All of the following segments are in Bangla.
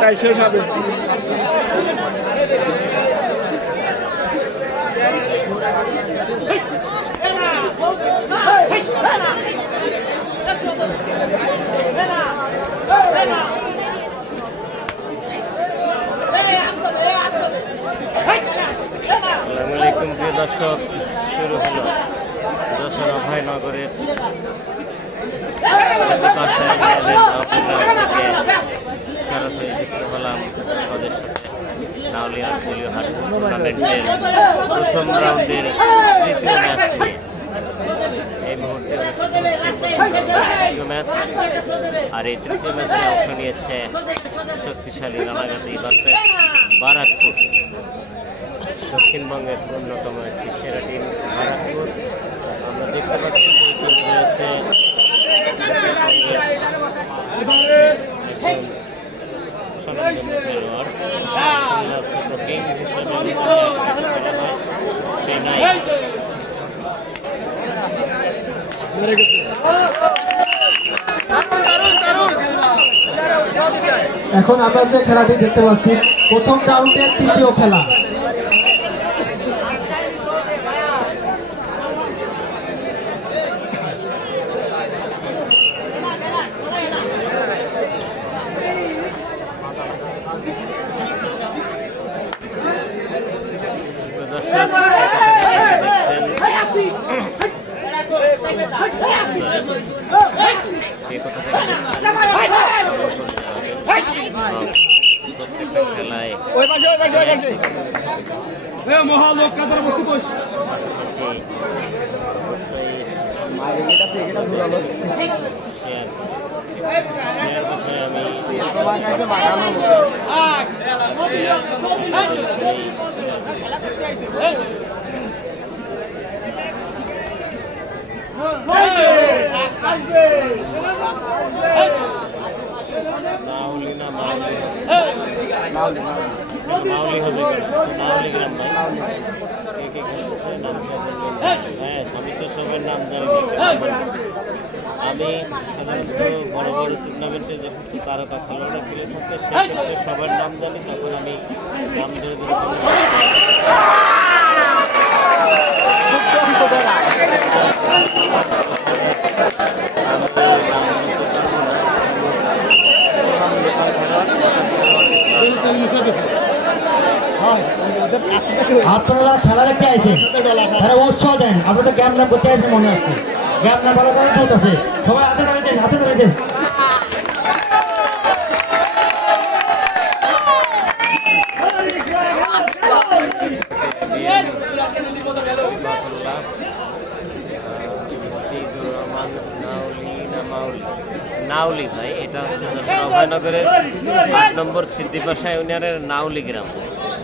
তাই শেষ হবে। আসসালামু আলাইকুম প্রিয় দর্শক, শুরু হলো যশোর অভয়নগরের সরাসরি যুক্ত হলাম আমাদের সাথে নাউলিয়া দলীয় হাট টুর্নামেন্টের প্রথম রাউন্ডের তৃতীয় ম্যাচ নিয়ে। এই মুহূর্তে তৃতীয় ম্যাচ, আর এই তৃতীয় ম্যাচে অংশ নিয়েছে শক্তিশালী রানাঘাটি বাসে বারাকপুর, দক্ষিণবঙ্গের অন্যতম একটি সেরা টিম বারাকপুর। আমরা দেখতে পাচ্ছি যে টিম রয়েছে স্বনামধন্য খেলোয়াড় ছোট কিং হিসেবে চেন্নাই। এখন আমরা যে খেলাটি দেখতে পাচ্ছি প্রথম রাউন্ডের তৃতীয় খেলা। মাউলি হবে, মাউলি গ্রাম ভাই। হ্যাঁ, আমি তো সবার নাম জানি। আমি সাধারণত বড় বড় টুর্নামেন্টে যখন তারকা খেলোয়াড়রা খেলে থাকে সেক্ষেত্রে সবার নাম জানি, তখন আমি নাম ধরে আপনারা খেলা দেখতে আইছেন, তারা উৎসাহ দেন। আপনাদের গ্যাম নাম করতে আসবেন, মনে আছে গ্যাম নাম বলা তারা চলতে আছে। সবাই হাতে ধরে দেন, হাতে ধরে দেন। নাউলি ভাই, এটা হচ্ছে অভয়নগরের 8 নম্বর সিদ্দিপাশা ইউনিয়নের নাউলি গ্রাম।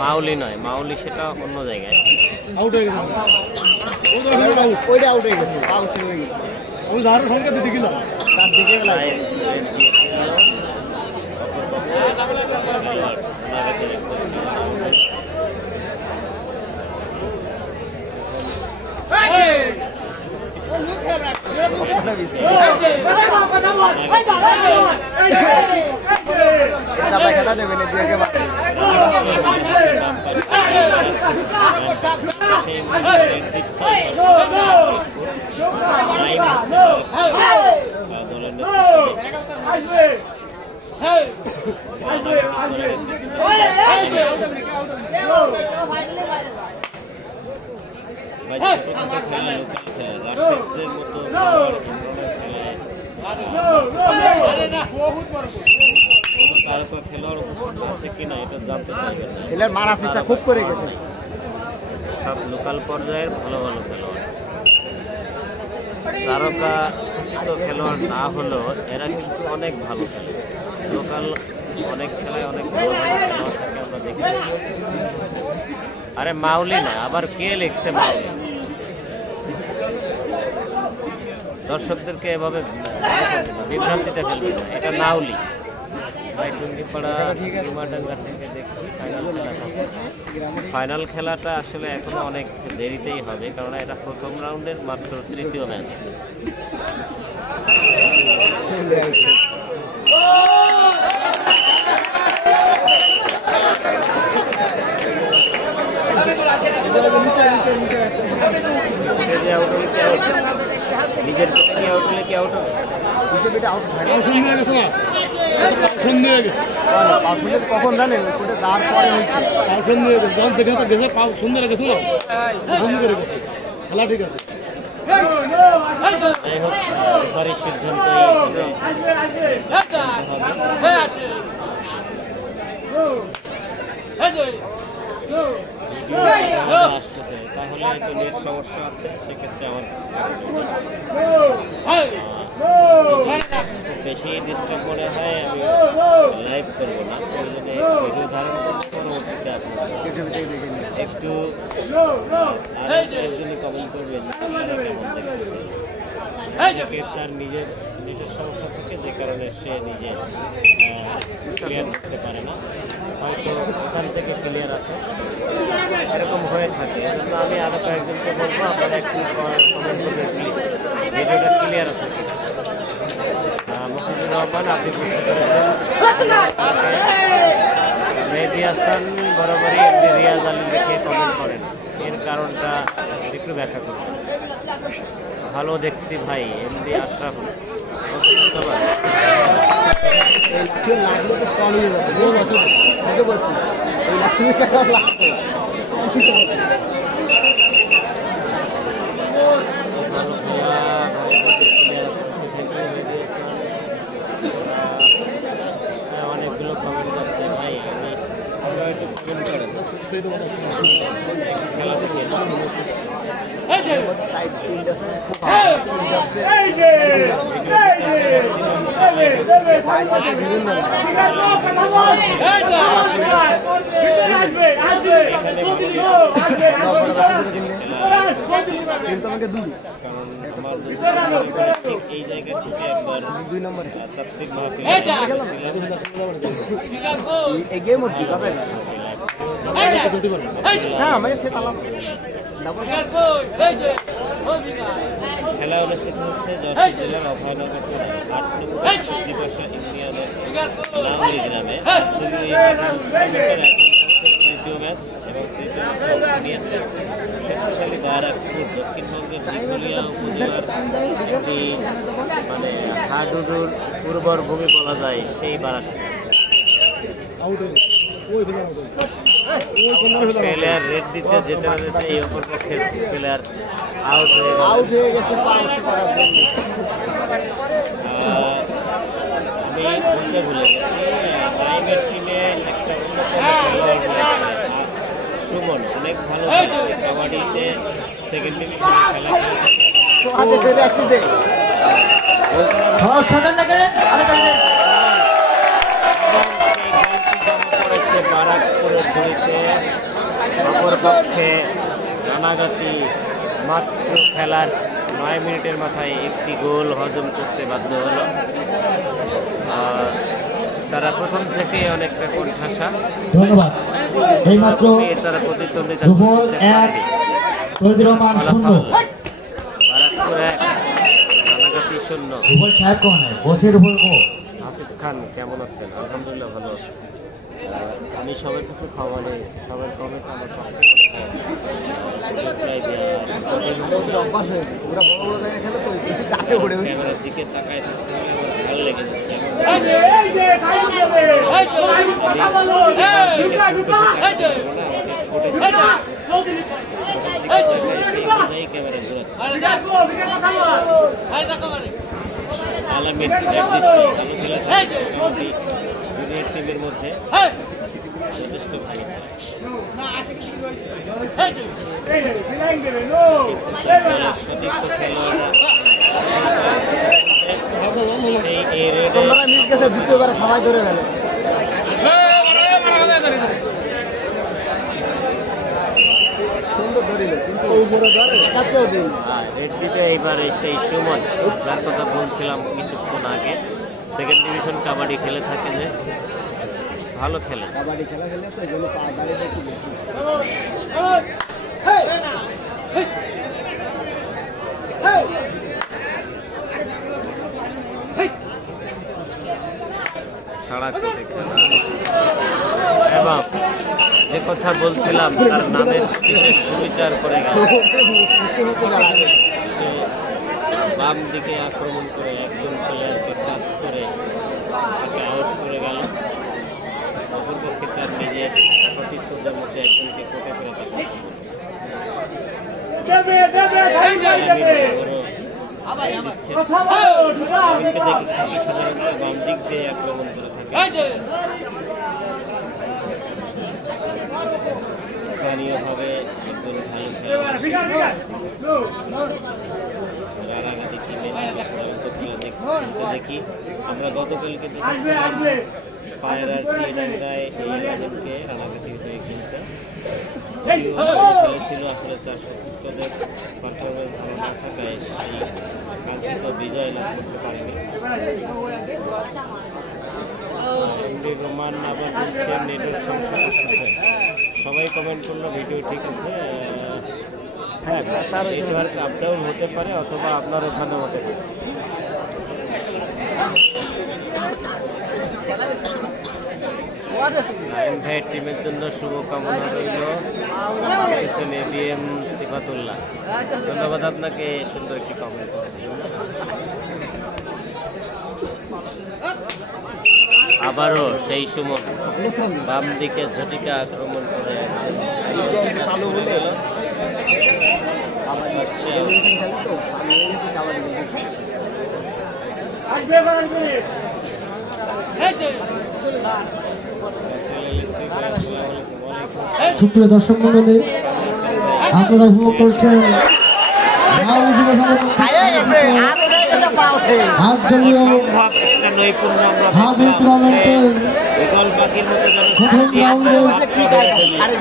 মাউলি নয়, মাউলি সেটা অন্য জায়গায়। সব লোকাল পর্যায়ের ভালো ভালো খেলোয়াড়, তারকা ঘোষিত খেলোয়াড় না হলেও এরা কিন্তু অনেক ভালো খেলে। লোকাল অনেক খেলায় অনেক ভালো ভালো খেলোয়াড় থাকে, আমরা দেখি। আরে মাউলি না, আবার কে লিখছে মাউলি? দর্শকদেরকে এভাবে বিভ্রান্তিতে ফেলবে না, এটা নাউলি। টুঙ্গিপাড়া ডুমাডাঙ্গা থেকে দেখছি ফাইনাল খেলাটা আসলে এখনো অনেক দেরিতেই হবে, কারণ এটা প্রথম রাউন্ডের মাত্র তৃতীয় ম্যাচ। কখন জানেন ওটা যাওয়ার পরে হয়েছে সুন্দর গেছে যখন দেখে তো গেছে পাও সুন্দর গেছে না সুন্দর করে গেছে খেলা ঠিক আছে যাই হোক এবারের সিদ্ধান্ত আসতেছে তাহলে তো নেট সমস্যা আছে সেক্ষেত্রে আমার বেশি ডিস্টার্ব মনে হয় আমি লাইভ করবো না আমি যদি ভিডিও ধারণ করবো পরবর্তীতে আপনার একটু একজনই কমেন্ট করবেন তার নিজের নেটের সমস্যা থাকে যে কারণে সে নিজে ক্লিয়ার করতে পারে না হয়তো ওখান থেকে ক্লিয়ার আছে এরকম হয়ে থাকে কিন্তু আমি আরও কয়েকজনকে বলবো আপনারা একটু কমেন্ট করবেন প্লিজ ভিডিওটা ক্লিয়ার আছে মুফিজুর রহমান আপনি বুঝতে পেরেছেন মেহেদী হাসান বরাবরই এমডি রিয়াজ আলী লিখে কমেন্ট করেন এর কারণটা একটু ব্যাখ্যা করুন ভালো দেখছি ভাই এমডি আশরাফ ধন্যবাদ অনেকগুলো কমেন্ট আছে ভাই আমি একটু কমেন্ট করেন খেলা দেখে এই জায়গায় থেকে একবার 2 নম্বরে তাফসীর মাহফিল খেলা অনুষ্ঠিত হচ্ছে যশোর জেলার অভয়নগর থানায় 8 নম্বর দিবসা ইউনিয়নের নামলি গ্রামে তৃতীয় ম্যাচ এবং তৃতীয় ম্যাচ নিয়েছে শক্তিশালী বারাকপুর দক্ষিণবঙ্গের দিঘলিয়া উপজেলার একটি মানে হাডুডুর উর্বর ভূমি বলা যায় সেই বারাকপুর প্লেয়ার রেড দিতে যেতে না যেতে এই অপর পক্ষের প্লেয়ার আউট হয়ে গেছে আমি বলতে ভুলে গেছি প্রাইভেট টিমে একটা সুমন অনেক ভালো কাবাডিতে সেকেন্ড ডিভিশনে বারাকপুরের ধরিতে অপর পক্ষে রানাগাতি মাত্র খেলার 9 মিনিটের মাথায় একটি গোল হজম করতে বাধ্য হলো তারা প্রথম থেকে অনেকটা কোণঠাসা ধন্যবাদ এইমাত্র তারা প্রতিদ্বন্দ্বিতা বারাকপুর 1 রানাগাতি 0 রুবল সাহেব কোন বসের উপর আসিফ খান কেমন আছেন আলহামদুলিল্লাহ ভালো আছি আমি সবার কাছে খাওয়া নিয়েছি সবার কমেন্ট আমার ক্যামেরার দিকে তাকায় থাকতে হলে আমার ভালো লেগে যাচ্ছে আলামিন জুনিয়র টিমের মধ্যে যথেষ্ট ভালো সতীর্থ খেলোয়াড়রা দ্বিতীয়বার খাওয়াই ধরে গেল রেড দিতে এইবার সেই সুমন যার কথা বলছিলাম কিছুক্ষণ আগে সেকেন্ড ডিভিশন কাবাডি খেলে থাকে যে ভালো খেলে কাবাডি খেলা খেলে তো এই জন্য কাবাডিটা একটু বেশি সাড়া করে খেলা এবং যে কথা বলছিলাম তার নামের বিশেষ সুবিচার করে গেল সে বাম দিকে আক্রমণ করে একজন প্লেয়ারকে সাধারণত বাম দিক দিয়ে আক্রমণ করে থাকে। স্থানীয়ভাবে একজন ভালো রানাঘাটি টিমে দেখি আমরা গতকালকে দেখেছিলাম পায়রার টিএনএমরায় এই আয়োজনকে রানাঘাটির হয়ে খেলতে খেলেছিল। আসলে 400 পারফরমেন্স ভালো না থাকায় সেই কাঙ্ক্ষিত বিজয় লাভ করতে পারেনি। এমডি রোমান আবার বলছে নেটওয়ার্ক সমস্যা করতেছে। সবাই কমেন্ট করলো ভিডিও ঠিক আছে। হ্যাঁ, নেটওয়ার্ক আপ ডাউন হতে পারে অথবা আপনার ওখানে হতে পারে। নাইম ভাইয়ের টিমের জন্য শুভকামনা রইল। এবিএম সিফাতুল্লাহ, ধন্যবাদ আপনাকে সুন্দর একটি কমেন্ট করার জন্য। আবারও সেই সময় বাম দিকে ঝটিকা আক্রমণ করে সুপ্রিয় দর্শক মন্ডলী, আপনারা উপভোগ করছেন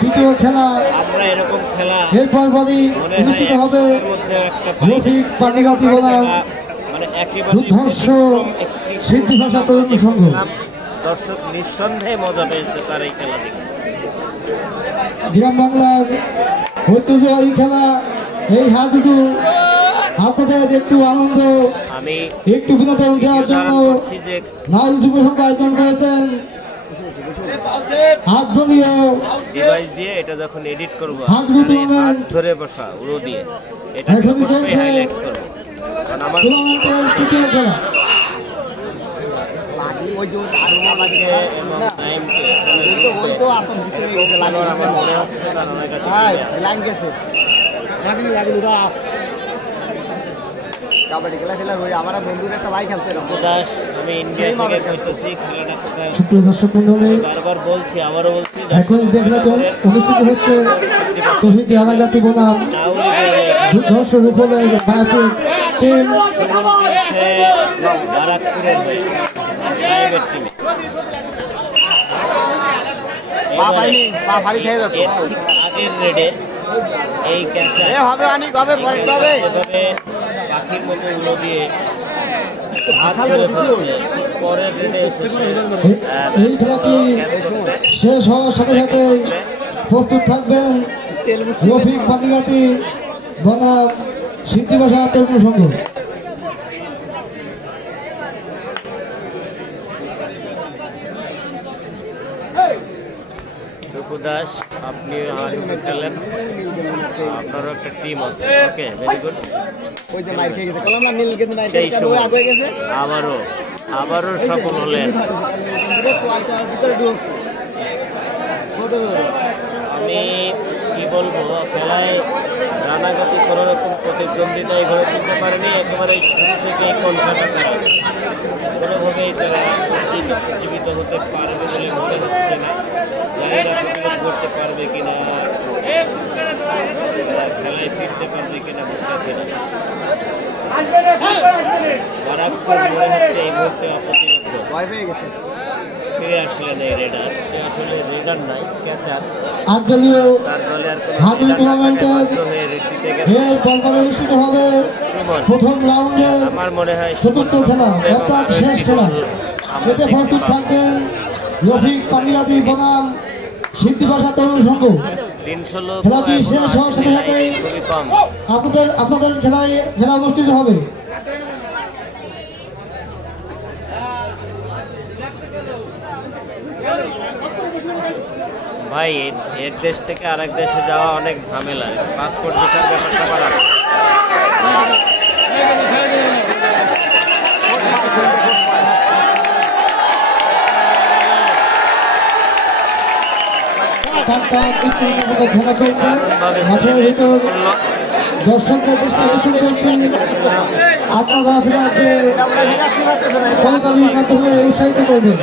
দ্বিতীয় খেলা। এরপর বলি অনুষ্ঠিত হবে রফিক পানিগাতি বনাম দুর্ধর্ষ সিদ্ধিভাষা তরুণ সংঘ। দর্শক নিঃসন্দেহে মজা পেয়েছে তার এই খেলা দেখে। গ্রাম বাংলার ঐতিহ্যবাহী খেলা এই হাডুডু, আপনাদের একটু আনন্দ, আমি একটু বিনোদন দেওয়ার জন্য নাউল যুব সংঘ আয়োজন করেছেন হাত বলিও ডিভাইস দিয়ে। এটা যখন এডিট করবো হাত ধরে বসা উড়ো দিয়ে এটা এখনই চলছে হাইলাইট করবো, কারণ আমার টুর্নামেন্টের তৃতীয় খেলা। আমার মনে হচ্ছে কারণ এটা কাবাডি খেলা খেলা ওই আমার বন্ধুর একটা ভাই খেলতে দাস। আমি ইন্ডিয়া থেকে কইতেছি খেলাটা কোথায় সুপ্রিয় দর্শক মন্ডলী, বারবার বলছি আবারও বলছি এখন যে খেলাটি অনুষ্ঠিত হচ্ছে শহীদ রানাঘাটি বনাম দুর্ধর্ষ রূপলের বায়াপুর টিম। বারাকপুরের হয়ে প্রাইভেট টিমে আগের রেডে এই ক্যাচার হবে অনেক হবে পরে হবে পাখির মতো উড়ো দিয়ে হাত ধরে ফেলছে। পরের রেডে এই খেলাটি শেষ হওয়ার সাথে সাথে প্রস্তুত থাকবেন রফিক পানিগাতি বনাম সিদ্ধিভাষা তরুণ সংঘ। দাস, আপনি খেলেন, আপনারও একটা টিম আছে। ওকে, ভেরি গুড। ওই যে মাইর খেয়ে গেছে কলম না নীল কিন্তু মাইর খেয়ে গেছে আগে গেছে আবারও সফল হলেন। আমি কি বলবো, খেলায় রানাঘাটি কোনো রকম প্রতিদ্বন্দ্বিতায় গড়ে তুলতে পারেনি। একেবারে শুরু থেকে কলকাতা তারা কোনোভাবেই তারা জীবিত হতে পারবে বলে মনে হচ্ছে না। জানি না প্রতিরোধ করতে পারবে কিনা, খেলায় ফিরতে পারবে কিনা বুঝতে পারছি না। বারাকপুর মনে হচ্ছে এই মুহূর্তে অপ্রতিরোধ। ফিরে আসলেন এই রেডার। সে আসলে রেডার নাই, ক্যাচার। তার দলে আর প্রথম রাউন্ডে আমার মনে হয় চতুর্থ খেলা অর্থাৎ শেষ খেলা। এতে প্রস্তুত থাকবেন রফিক পানিগাতি বনাম সিদ্ধিভাষা তরুণ সংঘ। খেলাটি শেষ হওয়ার সাথে সাথে আপনাদের খেলা অনুষ্ঠিত হবে। ভাই, এক দেশ থেকে আরেক দেশে যাওয়া অনেক ঝামেলা। পাসপোর্ট ভিসার ব্যাপারটা আবার আছে। খেলা চলছে মাঠের ভিতর দর্শকদের দৃষ্টি আকর্ষণ করছি আপনারা ফিরাতে করতালির মাধ্যমে উৎসাহিত করবেন।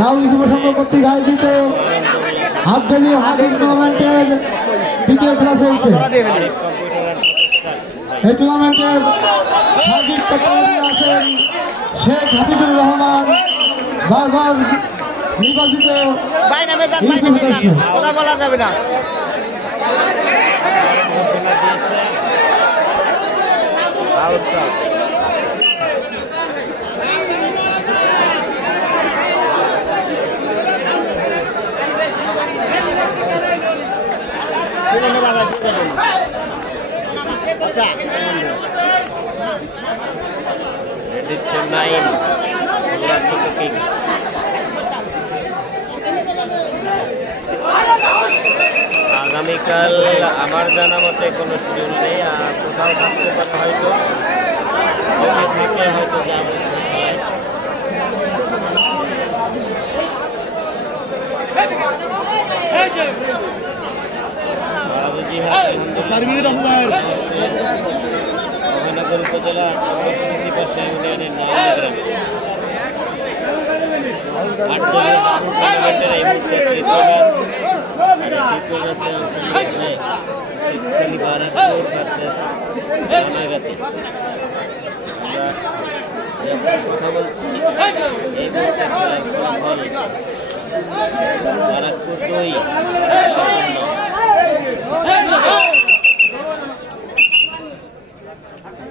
লাউল যুব সংঘ কর্তৃক আয়োজিত হাফদলীয় হাফিজ টুর্নামেন্টের দ্বিতীয় খেলা চলছে। এই টুর্নামেন্টের সার্বিক তত্ত্বাবধানে আছেন শেখ হাফিজুর রহমান, বারবার নির্বাচিত কথা বলা যাবে না। আচ্ছা আগামীকাল আমার জানা মতে কোনো শিডিউল নেই, আর কোথাও থাকতে পারে হয়তো, থাকলে হয়তো যাবো। মহানগর উপজেলা স্মৃতিপাশা ইউনিয়নের নারায়ণগ্রামে 8 দলীয় টুর্নামেন্টের এই মুহূর্তে তৃতীয় ম্যাচ। বারাকপুর ভার্সেস রানাঘাটে। আমরা কথা বলছি এই মুহূর্তে ফলাফল বারাকপুর 2,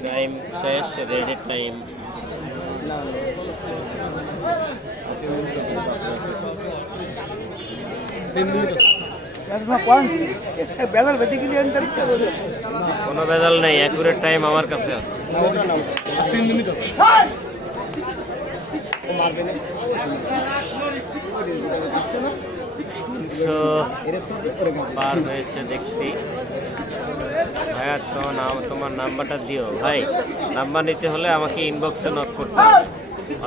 টাইম শেষ, রেডি টাইম। কোনো বেজাল নেই, অ্যাকুরেট টাইম আমার কাছে আছে। 3 মিনিট আছে। পার হয়েছে দেখছি। ভাইয়া তোমার নাম্বারটা দিও। ভাই, নাম্বার নিতে হলে আমাকে ইনবক্সে নক করতে হবে,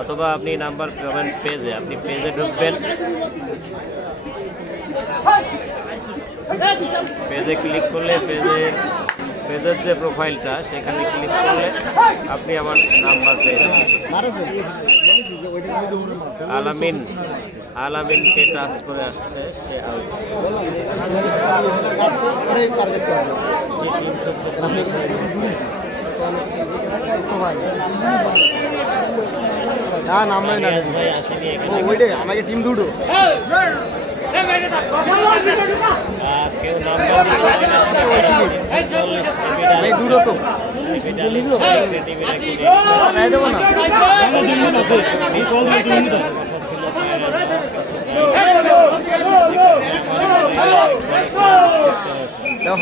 অথবা আপনি নাম্বার পাবেন পেজে। আপনি পেজে ঢুকবেন, পেজে ক্লিক করলে পেজের যে প্রোফাইলটা সেখানে ক্লিক করলে আপনি আমার নাম্বার পেয়ে যাবেন। আলামিনকে টাচ করে আসছে, সে আউট। ভাই আসেনি এখানে, আমাকে টিম দুটো কেউ নাম্বার দুটো তো দেবো না।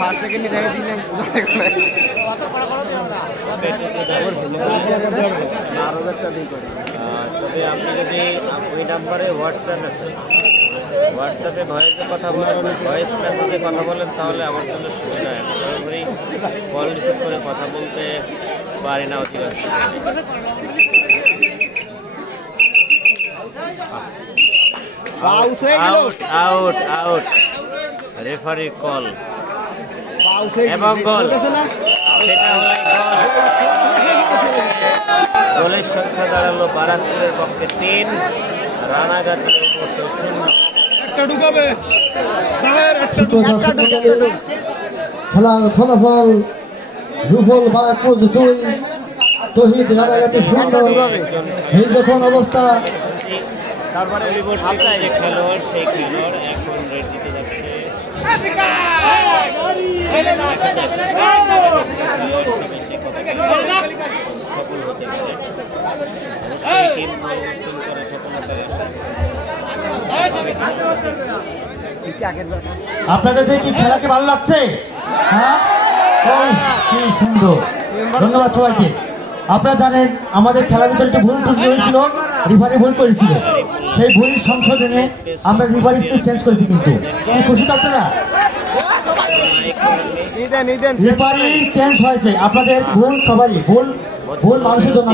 ফার্স্ট সেকেন্ড দেখে দিলেন তবে আপনি যদি ওই নাম্বারে হোয়াটসঅ্যাপ আছে, হোয়াটসঅ্যাপে ভয়েসে কথা বলেন, ভয়েস মেসেজে কথা বলেন, তাহলে আমার জন্য সুবিধা হয়। সরাসরি কল রিসিভ করে কথা বলতে পারি না অধিকাংশ। Out out out, referee call এবং গোল। সেটা হলো গোলের সংখ্যা দাঁড়ালো বারাকপুরের পক্ষে 3, রানাঘাটের পক্ষে 0। খেলার ফলাফল রুফল বারাকপুর 2, তহিদ রানাঘাটে 0। এই যখন অবস্থা, তারপরে বিপরীতে যে খেলোয়াড়, সেই খেলোয়াড় এখন রেড দিতে যাচ্ছে। সফল হতে পারে, আপনাদের কি খেলাকে ভালো লাগছে? হ্যাঁ, কি সুন্দর, ধন্যবাদ সবাইকে। আপনারা জানেন আমাদের খেলার ভিতরে একটু ভুল ত্রুটি হয়েছিল, রেফারি ভুল করেছিল, সেই ভুল সংশোধনে আমরা রেফারিকে চেঞ্জ করেছি। কিন্তু খুশি তো আপনারা? রেফারি চেঞ্জ হয়েছে, আপনাদের ভুল সবারই ভুল মানুষের জন্য।